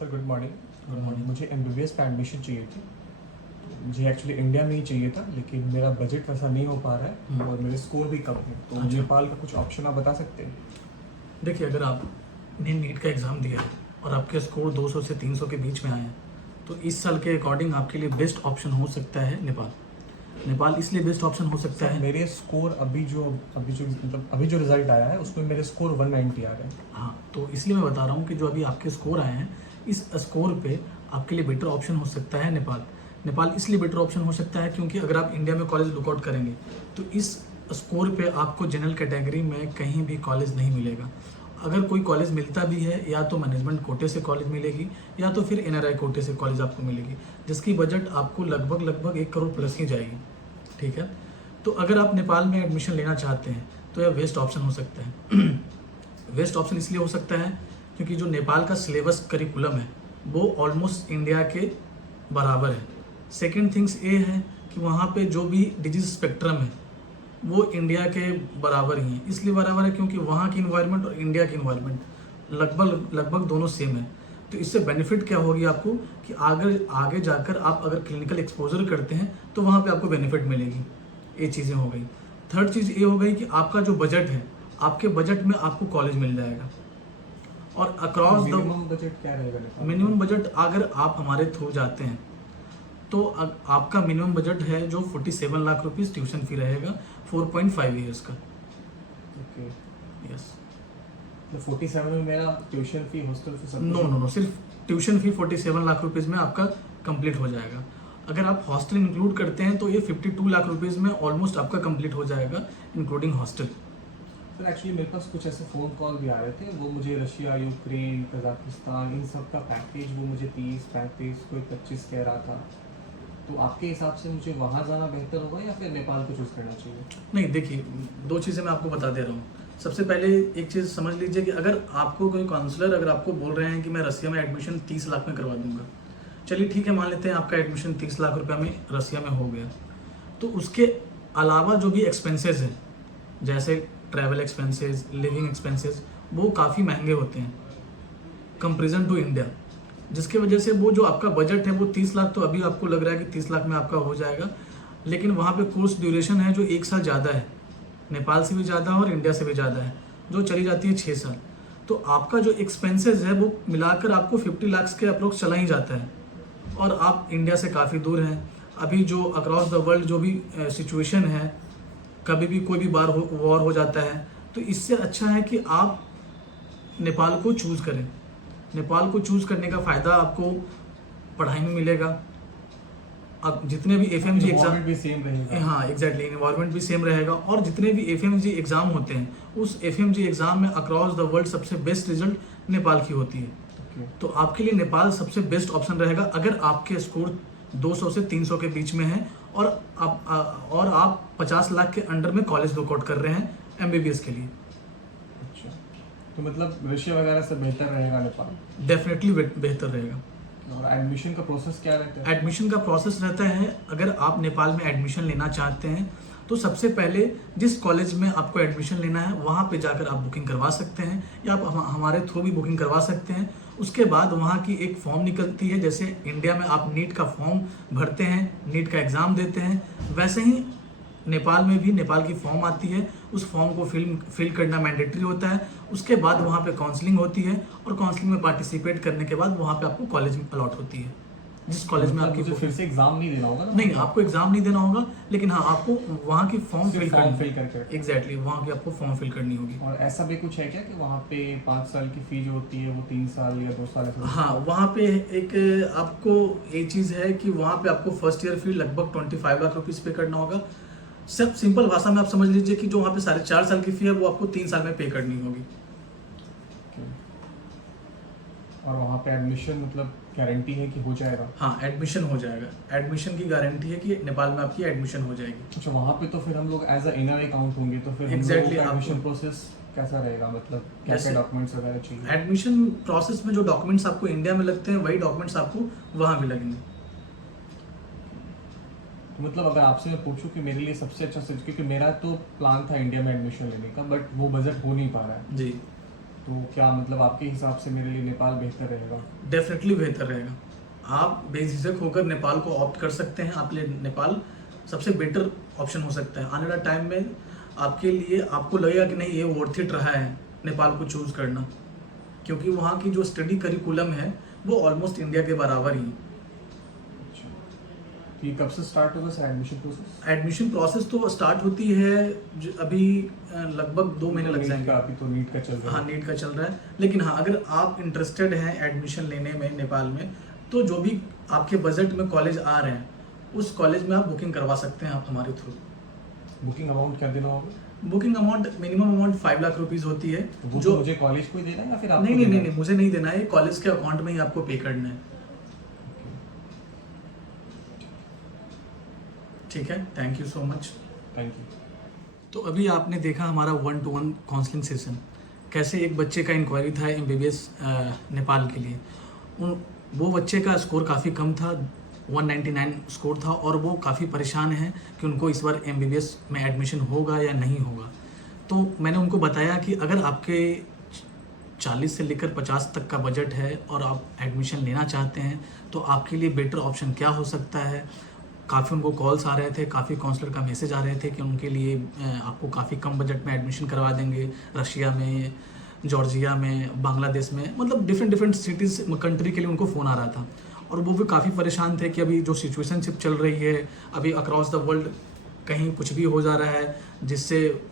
Sir good morning. Good morning. मुझे MBBS में admission चाहिए थी। मुझे एक्चुअली इंडिया में ही चाहिए था, लेकिन मेरा बजट वैसा नहीं हो पा रहा है और मेरे स्कोर भी कम है। तो अच्छा। नेपाल का कुछ ऑप्शन आप बता सकते हैं? देखिए, अगर आपने नीट का एग्ज़ाम दिया है और आपके स्कोर 200 से 300 के बीच में आए हैं, तो इस साल के अकॉर्डिंग आपके लिए बेस्ट ऑप्शन हो सकता है नेपाल। नेपाल इसलिए बेस्ट ऑप्शन हो सकता सर है। मेरे स्कोर अभी जो रिजल्ट आया है उसमें मेरे स्कोर 190 आ रहे हैं। हाँ, तो इसलिए मैं बता रहा हूँ कि जो अभी आपके स्कोर आए हैं, इस स्कोर पे आपके लिए बेटर ऑप्शन हो सकता है नेपाल। नेपाल इसलिए बेटर ऑप्शन हो सकता है क्योंकि अगर आप इंडिया में कॉलेज लुकआउट करेंगे तो इस स्कोर पे आपको जनरल कैटेगरी में कहीं भी कॉलेज नहीं मिलेगा। अगर कोई कॉलेज मिलता भी है, या तो मैनेजमेंट कोटे से कॉलेज मिलेगी या तो फिर एनआरआई कोटे से कॉलेज आपको मिलेगी, जिसकी बजट आपको लगभग 1 करोड़ प्लस ही जाएगी। ठीक है, तो अगर आप नेपाल में एडमिशन लेना चाहते हैं तो यह बेस्ट ऑप्शन हो सकता है। वेस्ट ऑप्शन इसलिए हो सकता है क्योंकि जो नेपाल का सिलेबस करिकुलम है वो ऑलमोस्ट इंडिया के बराबर है। सेकेंड थिंग्स ये है कि वहाँ पे जो भी डिजीज स्पेक्ट्रम है वो इंडिया के बराबर ही है। इसलिए बराबर है क्योंकि वहाँ की इन्वायरमेंट और इंडिया की इन्वायरमेंट लगभग दोनों सेम है। तो इससे बेनिफिट क्या होगी आपको कि आगे जाकर आप अगर क्लिनिकल एक्सपोजर करते हैं तो वहाँ पे आपको बेनिफिट मिलेगी। ये चीज़ें हो गई। थर्ड चीज़ ये हो गई कि आपका जो बजट है, आपके बजट में आपको कॉलेज मिल जाएगा। और अक्रॉस द मिनिमम बजट क्या रहेगा नेपाल? मिनिमम बजट अगर आप हमारे थ्रू जाते हैं तो आपका मिनिमम बजट है जो 47 लाख रुपीस ट्यूशन फी रहेगा 4.5 ईयर्स का। ओके। यस। 47 में मेरा ट्यूशन फी, हॉस्टल फी सब नो, सिर्फ ट्यूशन फी 47 लाख रुपीस में आपका कंप्लीट हो जाएगा। अगर आप हॉस्टल इंक्लूड करते हैं तो ये 52 लाख रुपीस में ऑलमोस्ट आपका कंप्लीट हो जाएगा इंक्लूडिंग हॉस्टल। सर एक्चुअली मेरे पास कुछ ऐसे फ़ोन कॉल भी आ रहे थे। वो मुझे रशिया, यूक्रेन, कजाकिस्तान, इन सब का पैकेज वो मुझे 30-35, कोई 25 कह रहा था। तो आपके हिसाब से मुझे वहाँ जाना बेहतर होगा या फिर नेपाल को चूज़ करना चाहिए? नहीं, देखिए, दो चीज़ें मैं आपको बता दे रहा हूँ। सबसे पहले एक चीज़ समझ लीजिए कि अगर आपको कोई काउंसलर अगर आपको बोल रहे हैं कि मैं रसिया में एडमिशन 30 लाख में करवा दूंगा, चलिए ठीक है, मान लेते हैं आपका एडमिशन 30 लाख रुपया में रसिया में हो गया, तो उसके अलावा जो भी एक्सपेंसेस हैं जैसे ट्रैवल एक्सपेंसेस, लिविंग एक्सपेंसेस, वो काफ़ी महंगे होते हैं कंपेरिजन टू इंडिया, जिसके वजह से वो जो आपका बजट है वो 30 लाख, तो अभी आपको लग रहा है कि 30 लाख में आपका हो जाएगा, लेकिन वहाँ पे कोर्स ड्यूरेशन है जो 1 साल ज़्यादा है, नेपाल से भी ज़्यादा और इंडिया से भी ज़्यादा है, जो चली जाती है 6 साल। तो आपका जो एक्सपेंसेस है वो मिलाकर आपको 50 लाख के अप्रोक्स चला ही जाता है, और आप इंडिया से काफ़ी दूर हैं। अभी जो अक्रॉस द वर्ल्ड जो भी सिचुएशन है, कभी भी कोई भी वॉर हो जाता है, तो इससे अच्छा है कि आप नेपाल को चूज़ करें। नेपाल को चूज़ करने का फ़ायदा आपको पढ़ाई में मिलेगा। अब जितने भी एफएमजी एग्जाम भी सेम रहेगा। हाँ एग्जैक्टली, इन्वायरमेंट भी सेम रहेगा, और जितने भी एफएमजी एग्ज़ाम होते हैं उस एफएमजी एग्ज़ाम में अक्रॉस द वर्ल्ड सबसे बेस्ट रिजल्ट नेपाल की होती है। तो आपके लिए नेपाल सबसे बेस्ट ऑप्शन रहेगा अगर आपके स्कोर 200 से 300 के बीच में है और आप 50 लाख के अंडर में कॉलेज लुकआउट कर रहे हैं एमबीबीएस के लिए। अच्छा, तो मतलब रशिया वगैरह से बेहतर रहेगा नेपाल? डेफिनेटली बेहतर रहेगा। और एडमिशन का प्रोसेस क्या रहता है? एडमिशन का प्रोसेस रहता है, अगर आप नेपाल में एडमिशन लेना चाहते हैं तो सबसे पहले जिस कॉलेज में आपको एडमिशन लेना है वहाँ पे जाकर आप बुकिंग करवा सकते हैं, या आप हमारे थ्रू भी बुकिंग करवा सकते हैं। उसके बाद वहाँ की एक फॉर्म निकलती है, जैसे इंडिया में आप नीट का फॉर्म भरते हैं, नीट का एग्ज़ाम देते हैं, वैसे ही नेपाल में भी नेपाल की फॉर्म आती है। उस फॉर्म को फिल करना मैंडेटरी होता है। उसके बाद वहाँ पे काउंसलिंग होती है, और काउंसलिंग में पार्टिसिपेट करने के बाद वहाँ पे आपको कॉलेज में अलॉट होती है, जिस कॉलेज में आपकी फिर से एग्जाम नहीं देना होगा ना? नहीं, आपको एग्जाम नहीं देना होगा, लेकिन हाँ आपको वहाँ की फॉर्म फिल करके एग्जैक्टली वहाँ की आपको फॉर्म फिल करनी होगी। और ऐसा भी कुछ है क्या कि वहाँ पे 5 साल की फी जो होती है वो 3 साल या 2 साल ऐसा? हाँ, वहाँ पे एक आपको ये चीज़ है कि वहाँ पे आपको फर्स्ट ईयर फी लगभग 25 लाख रुपीज़ पे करना होगा। सब सिंपल भाषा में आप समझ लीजिए कि जो वहाँ पे 4.5 साल की फी है वो आपको 3 साल में पे करनी होगी। और वहाँ पे एडमिशन मतलब गारंटी है कि हो जाएगा? हाँ, एडमिशन हो जाएगा। एडमिशन की गारंटी है कि नेपाल में आपकी एडमिशन हो जाएगी। अच्छा, वहाँ पे तो फिर हम लोग एज अ एनआरआई काउंट होंगे, तो फिर Exactly, एडमिशन प्रोसेस कैसा रहेगा? मतलब क्या क्या डॉक्यूमेंट्स वगैरह चाहिए? एडमिशन प्रोसेस में जो डॉक्यूमेंट्स आपको इंडिया में लगते हैं वही डॉक्यूमेंट्स आपको वहाँ भी लगेंगे। तो मतलब अगर आपसे मैं पूछूं कि मेरे लिए सबसे अच्छा क्योंकि मेरा तो प्लान था इंडिया में एडमिशन लेने का, बट वो बजट हो नहीं पा रहा है जी, तो क्या मतलब आपके हिसाब से मेरे लिए नेपाल बेहतर रहेगा? डेफिनेटली बेहतर रहेगा। आप बेझिझक होकर नेपाल को ऑप्ट कर सकते हैं। आपके लिए नेपाल सबसे बेटर ऑप्शन हो सकता है। आने वाला टाइम में आपके लिए आपको लगेगा कि नहीं, ये वर्थ इट रहा है नेपाल को चूज़ करना, क्योंकि वहाँ की जो स्टडी करिकुलम है वो ऑलमोस्ट इंडिया के बराबर ही। अच्छा, तो ये कब से स्टार्ट होगा sir admission process? Admission process तो स्टार्ट होती है अभी लगभग 2 महीने लग जाएंगे। अभी तो नीट का चल रहा हाँ, है। नीट का चल रहा है। लेकिन हाँ, अगर आप इंटरेस्टेड हैं एडमिशन लेने में नेपाल में, तो जो भी आपके बजट में कॉलेज आ रहे हैं उस कॉलेज में आप बुकिंग करवा सकते हैं आप हमारे थ्रू। बुकिंग अमाउंट क्या देना होगा? Booking amount minimum amount 5 lakh rupees होती है। तो वो जो तो मुझे कॉलेज को ही देना है या फिर आपको नहीं नहीं देना नहीं है? नहीं, मुझे नहीं देना है, कॉलेज के अकाउंट में ही आपको पे करना है। ठीक है, thank you so much. Thank you. तो अभी आपने देखा हमारा 1-to-1 काउंसलिंग सेशन, कैसे एक बच्चे का इंक्वायरी था एमबीबीएस नेपाल के लिए। वो बच्चे का स्कोर काफ़ी कम था, 199 स्कोर था, और वो काफ़ी परेशान हैं कि उनको इस बार एमबीबीएस में एडमिशन होगा या नहीं होगा। तो मैंने उनको बताया कि अगर आपके 40 से लेकर 50 तक का बजट है और आप एडमिशन लेना चाहते हैं तो आपके लिए बेटर ऑप्शन क्या हो सकता है। काफ़ी उनको कॉल्स आ रहे थे, काफ़ी काउंसलर का मैसेज आ रहे थे कि उनके लिए आपको काफ़ी कम बजट में एडमिशन करवा देंगे, रशिया में, जॉर्जिया में, बांग्लादेश में, मतलब डिफरेंट सिटीज़ कंट्री के लिए उनको फ़ोन आ रहा था। और वो भी काफ़ी परेशान थे कि अभी जो सिचुएशनशिप चल रही है, अभी अक्रॉस द वर्ल्ड कहीं कुछ भी हो जा रहा है, जिससे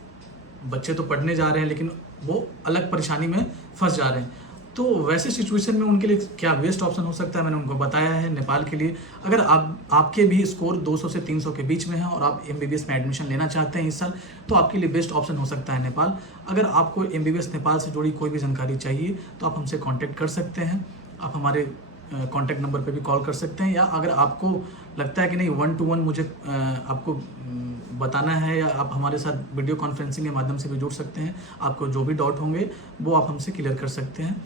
बच्चे तो पढ़ने जा रहे हैं लेकिन वो अलग परेशानी में फंस जा रहे हैं। तो वैसे सिचुएशन में उनके लिए क्या बेस्ट ऑप्शन हो सकता है, मैंने उनको बताया है नेपाल के लिए। अगर आपके भी स्कोर 200 से 300 के बीच में है और आप एमबीबीएस में एडमिशन लेना चाहते हैं इस साल, तो आपके लिए बेस्ट ऑप्शन हो सकता है नेपाल। अगर आपको एमबीबीएस नेपाल से जुड़ी कोई भी जानकारी चाहिए तो आप हमसे कांटेक्ट कर सकते हैं। आप हमारे कांटेक्ट नंबर पे भी कॉल कर सकते हैं, या अगर आपको लगता है कि नहीं 1-to-1 मुझे आपको बताना है, या आप हमारे साथ वीडियो कॉन्फ्रेंसिंग के माध्यम से भी जुड़ सकते हैं। आपको जो भी डाउट होंगे वो आप हमसे क्लियर कर सकते हैं।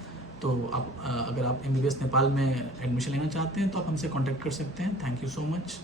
तो आप अगर आप एमबीबीएस नेपाल में एडमिशन लेना चाहते हैं तो आप हमसे कांटेक्ट कर सकते हैं। Thank you so much.